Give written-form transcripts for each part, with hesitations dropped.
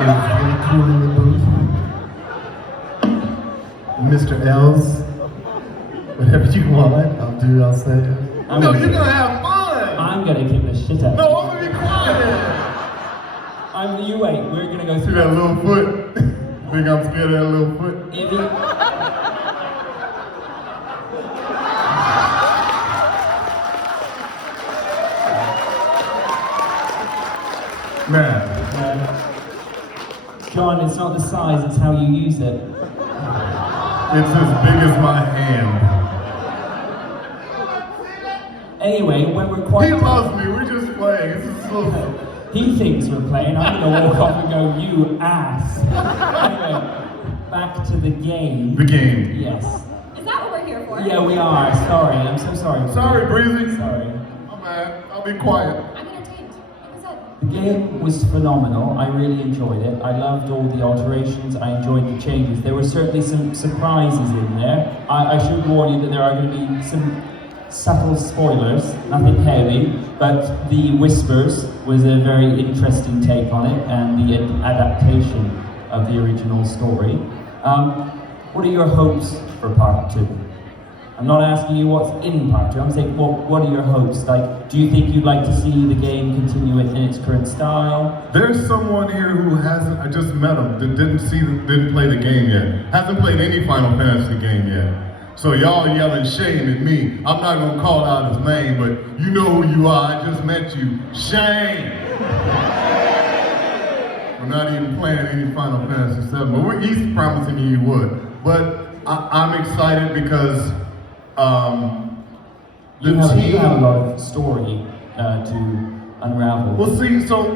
is really cool in the booth. Mr. L's, whatever you want, I'll say. No, you're gonna have fun! I'm gonna kick the shit out of you. No, I'm gonna be quiet! You wait, we're gonna go See through that little foot? Think I'm scared of that little foot? If it- Man. John, it's not the size, it's how you use it. It's as big as my hand. Anyway, when we're quite... He loves me, we're just playing. This is so... He thinks we're playing, I'm gonna walk off and go, you ass. Anyway, back to the game. The game. Yes. Is that what we're here for? Yeah, we are. Sorry, I'm so sorry. Sorry, Breezy. Sorry. I'm mad. I'll be quiet. I'm entertained. Like I said. The game was phenomenal. I really enjoyed it. I loved all the alterations. I enjoyed the changes. There were certainly some surprises in there. I should warn you that there are going to be some subtle spoilers, nothing heavy, but the Whispers was a very interesting take on it and the adaptation of the original story. What are your hopes for part 2? I'm not asking you what's in part 2, I'm saying what are your hopes? Like, do you think you'd like to see the game continue in its current style? There's someone here who hasn't, I just met him, that didn't play the game yet. Hasn't played any Final Fantasy game yet. So y'all yelling shame at me. I'm not gonna call out his name, but you know who you are, I just met you. Shame! We're not even playing any Final Fantasy 7, but he's promising me he would. But I'm excited because you have a lot of story to unravel. Well, see, so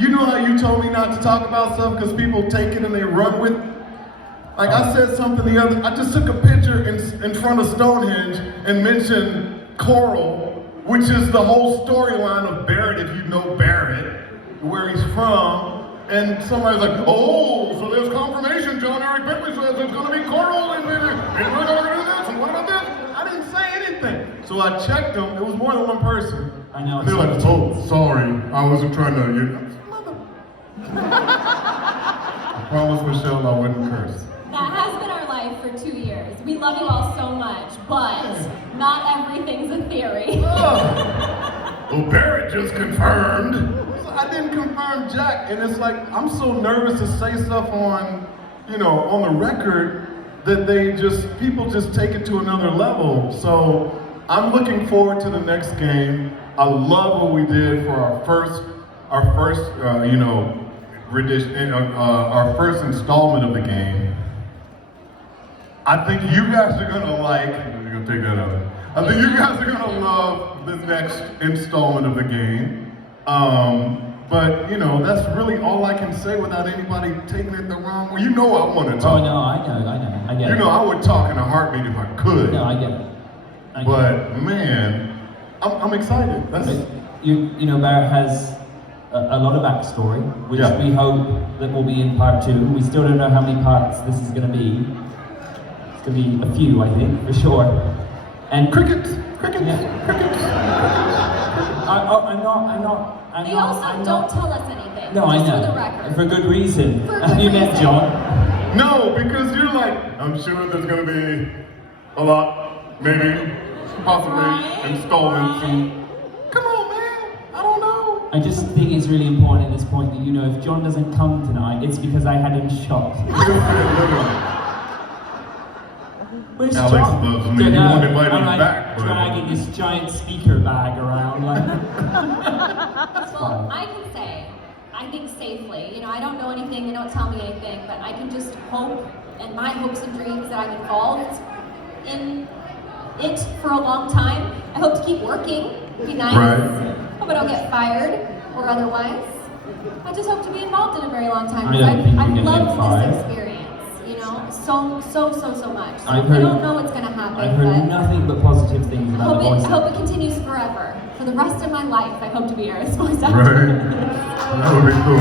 you know how you told me not to talk about stuff because people take it and they run with it? Like I said something I just took a picture in front of Stonehenge and mentioned coral, which is the whole storyline of Barret, if you know Barret, where he's from. And somebody's like, oh, so there's confirmation, John Eric Bentley says there's gonna be coral and we're gonna do this, and what about this? I didn't say anything. So I checked them, it was more than one person. I know. And they're like, oh, sorry, I wasn't trying to, I promised Michelle I wouldn't curse. That has been our life for 2 years. We love you all so much, but not everything's a theory. Well, Barret just confirmed. I didn't confirm Jack, and it's like, I'm so nervous to say stuff on the record that people just take it to another level. So I'm looking forward to the next game. I love what we did for our first rendition, our first installment of the game. I think you guys are gonna you're gonna take that out. I think you guys are gonna love the next installment of the game. But that's really all I can say without anybody taking it the wrong way. You know I want to talk. Oh no, I get it. I would talk in a heartbeat if I could. No, I get it. But man, I'm excited. Barret has a lot of backstory, which we hope that will be in part 2. We still don't know how many parts this is going to be. It's going to be a few, I think, for sure. And crickets. They also don't tell us anything. No, I know. For the record. For good reason. For Have good you met reason. John? No, because you're like, I'm sure there's gonna be a lot, maybe, possibly, installments. And... Come on, man. I don't know. I just think it's really important at this point that if John doesn't come tonight, it's because I had him shot. Where's Alex John? loves me. You won't invite him I'm back. dragging this giant speaker bag around. Well, I can say, I think safely, I don't know anything, they don't tell me anything, but I can just hope, and my hopes and dreams that I'm involved in it for a long time. I hope to keep working, it'd be nice. Right. Hope I don't get fired or otherwise. I just hope to be involved in a very long time I don't think because you're I've gonna get loved fired. this experience, so much. So I've I heard- don't know what's gonna happen, I've heard but nothing but positive things I about the voice. hope it continues forever. For the rest of my life, I hope to be Aerith's voice actor. Right. That would be cool.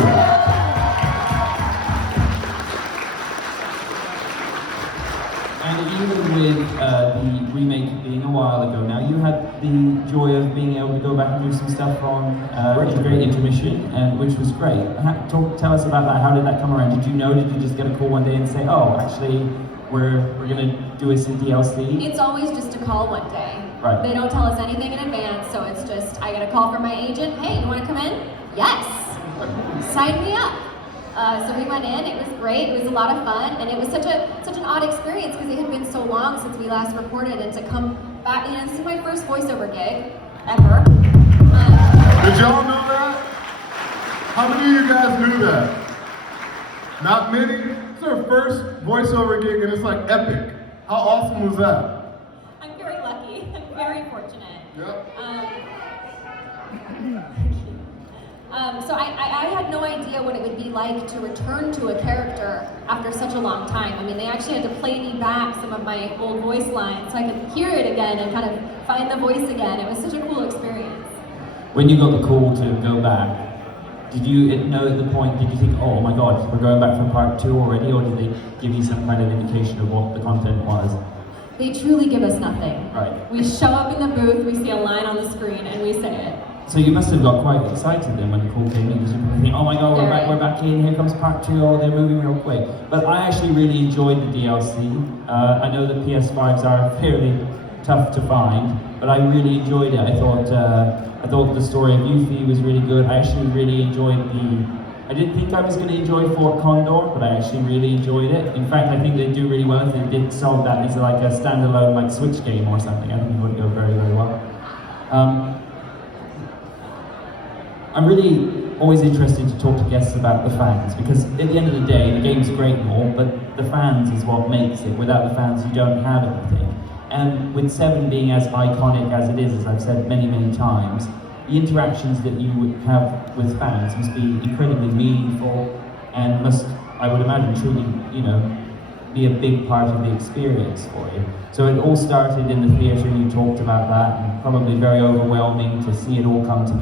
And even with the remake being a while ago now, you had the joy of being able to go back and do some stuff on Great Intermission. audition, and which was great. Tell us about that. How did that come around? Did you know? Did you just get a call one day and say, "Oh, actually, we're gonna do this in DLC"? It's always just a call one day. Right. They don't tell us anything in advance, so it's just I get a call from my agent. Hey, you want to come in? Yes. Sign me up. So we went in. It was great. It was a lot of fun, and it was such an odd experience because it had been so long since we last recorded, and to come back. This is my first voiceover gig ever. Did y'all know that? How many of you guys knew that? Not many? It's our first voiceover gig and it's like epic. How awesome was that? I'm very lucky. I'm very fortunate. Yep. So I had no idea what it would be like to return to a character after such a long time. I mean, they actually had to play me back some of my old voice lines so I could hear it again and kind of find the voice again. It was such a cool experience. When you got the call to go back, did you know at the point, did you think, oh my god, we're going back for part 2 already, or did they give you some kind of indication of what the content was? They truly give us nothing. Right. We show up in the booth, we see a line on the screen, and we say it. So you must have got quite excited then when the call came in, because you think, oh my god, we're back in, here comes part 2, oh they're moving real quick. But I actually really enjoyed the DLC. I know that PS5s are fairly tough to find, but I really enjoyed it. I thought the story of Yuffie was really good. I actually really enjoyed I didn't think I was going to enjoy Fort Condor, but I actually really enjoyed it. In fact, I think they do really well if they did solve that as like a standalone like Switch game or something. I think it would go very, very well. I'm really always interested to talk to guests about the fans, because at the end of the day, the game's great and all, but the fans is what makes it. Without the fans, you don't have anything. And with 7 being as iconic as it is, as I've said many, many times, the interactions that you would have with fans must be incredibly meaningful and must, I would imagine, truly, be a big part of the experience for you. So it all started in the theatre, and you talked about that, and probably very overwhelming to see it all come together.